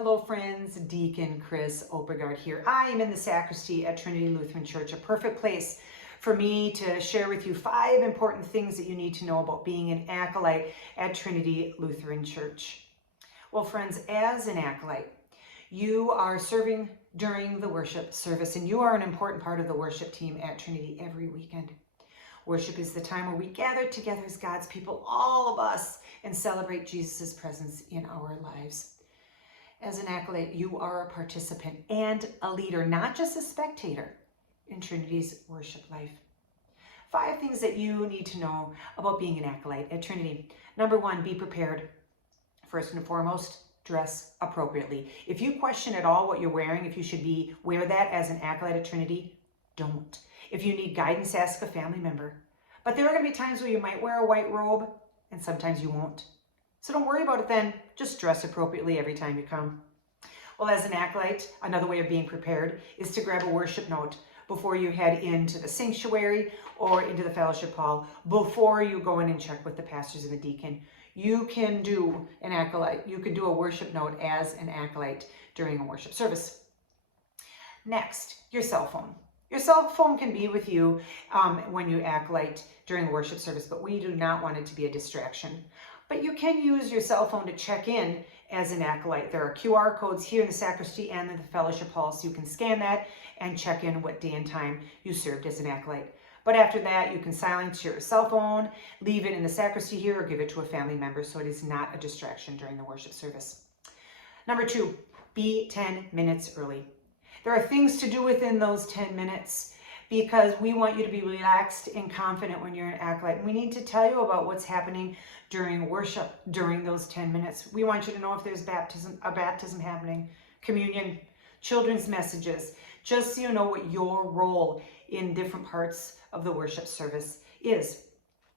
Hello friends, Deacon Kris here. I am in the sacristy at Trinity Lutheran Church, a perfect place for me to share with you 5 important things that you need to know about being an acolyte at Trinity Lutheran Church. Well friends, as an acolyte, you are serving during the worship service and you are an important part of the worship team at Trinity every weekend. Worship is the time where we gather together as God's people, all of us, and celebrate Jesus' presence in our lives. As an acolyte, you are a participant and a leader, not just a spectator in Trinity's worship life. 5 things that you need to know about being an acolyte at Trinity. Number 1, be prepared. First and foremost, dress appropriately. If you question at all what you're wearing, if you should wear that as an acolyte at Trinity, don't. If you need guidance, ask a family member. But there are going to be times where you might wear a white robe and sometimes you won't. So don't worry about it then, just dress appropriately every time you come. Well, as an acolyte, another way of being prepared is to grab a worship note before you head into the sanctuary or into the fellowship hall, before you go in and check with the pastors and the deacon. You can do a worship note as an acolyte during a worship service. Next, your cell phone. Your cell phone can be with you when you acolyte during the worship service, but we do not want it to be a distraction. But you can use your cell phone to check in as an acolyte. There are QR codes here in the sacristy and in the fellowship hall, so you can scan that and check in what day and time you served as an acolyte. But after that, you can silence your cell phone, leave it in the sacristy here, or give it to a family member so it is not a distraction during the worship service. Number 2, be 10 minutes early. There are things to do within those 10 minutes because we want you to be relaxed and confident when you're an acolyte. And we need to tell you about what's happening during worship during those 10 minutes. We want you to know if there's a baptism happening, communion, children's messages, just so you know what your role in different parts of the worship service is.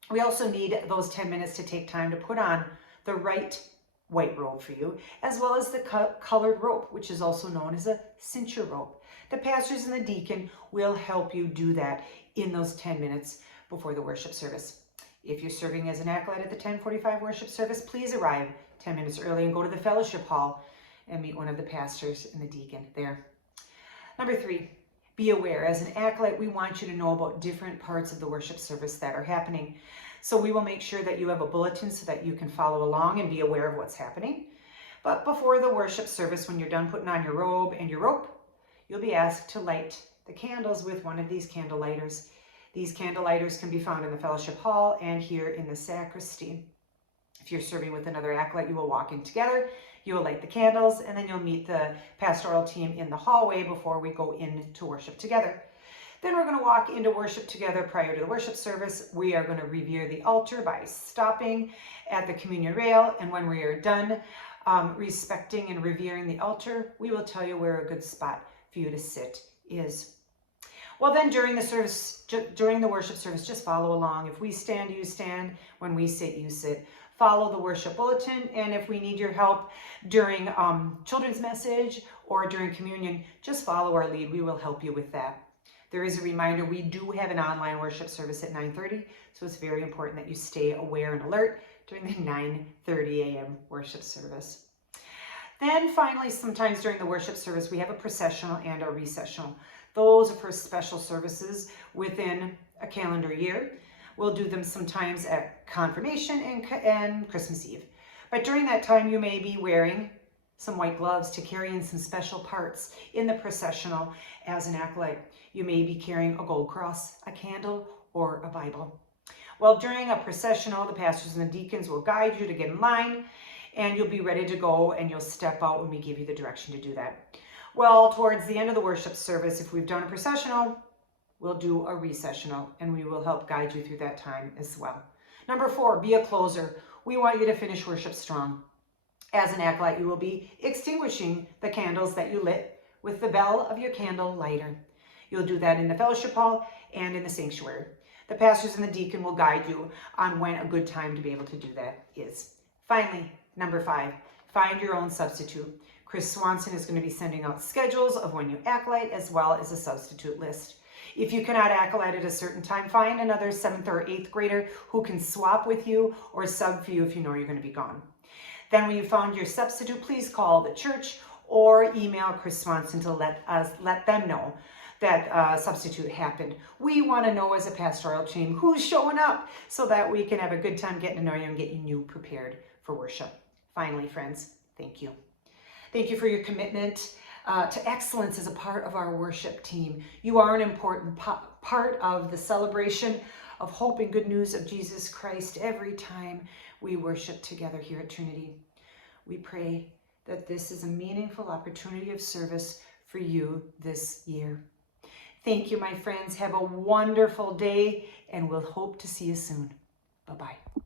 We also need those 10 minutes to take time to put on the right white robe for you, as well as the colored robe, which is also known as a cincture robe. The pastors and the deacon will help you do that in those 10 minutes before the worship service. If you're serving as an acolyte at the 10:45 worship service, please arrive 10 minutes early and go to the fellowship hall and meet one of the pastors and the deacon there. Number 3, be aware. As an acolyte, we want you to know about different parts of the worship service that are happening. So we will make sure that you have a bulletin so that you can follow along and be aware of what's happening. But before the worship service, when you're done putting on your robe and your rope, you'll be asked to light the candles with one of these candle lighters. These candle lighters can be found in the fellowship hall and here in the sacristy. If you're serving with another acolyte, you will walk in together, you will light the candles, and then you'll meet the pastoral team in the hallway before we go in to worship together. Then we're going to walk into worship together prior to the worship service. We are going to revere the altar by stopping at the communion rail, and when we are done respecting and revering the altar, we will tell you where a good spot for you to sit is. Well, then during the worship service, just follow along. If we stand, you stand. When we sit, you sit. Follow the worship bulletin, and if we need your help during children's message or during communion, just follow our lead. We will help you with that. There is a reminder, we do have an online worship service at 9:30, so it's very important that you stay aware and alert during the 9:30 a.m. worship service. Then finally, sometimes during the worship service, we have a processional and a recessional. Those are for special services within a calendar year. We'll do them sometimes at confirmation and Christmas Eve. But during that time, you may be wearing some white gloves to carry in some special parts in the processional as an acolyte. You may be carrying a gold cross, a candle, or a Bible. Well, during a processional, the pastors and the deacons will guide you to get in line, and you'll be ready to go, and you'll step out when we give you the direction to do that. Well, towards the end of the worship service, if we've done a processional, we'll do a recessional, and we will help guide you through that time as well. Number 4, be a closer. We want you to finish worship strong. As an acolyte, you will be extinguishing the candles that you lit with the bell of your candle lighter. You'll do that in the fellowship hall and in the sanctuary. The pastors and the deacon will guide you on when a good time to be able to do that is. Finally, number 5, find your own substitute. Chris Swanson is going to be sending out schedules of when you acolyte as well as a substitute list. If you cannot acolyte at a certain time, find another 7th or 8th grader who can swap with you or sub for you if you know you're going to be gone. Then when you found your substitute, please call the church or email Kris Swanson to let them know that substitute happened. We want to know as a pastoral team who's showing up so that we can have a good time getting to know you and get you new prepared for worship. Finally, friends, thank you. Thank you for your commitment to excellence as a part of our worship team. You are an important part of the celebration of hope and good news of Jesus Christ every time we worship together here at Trinity. We pray that this is a meaningful opportunity of service for you this year. Thank you, my friends. Have a wonderful day, and we'll hope to see you soon. Bye-bye.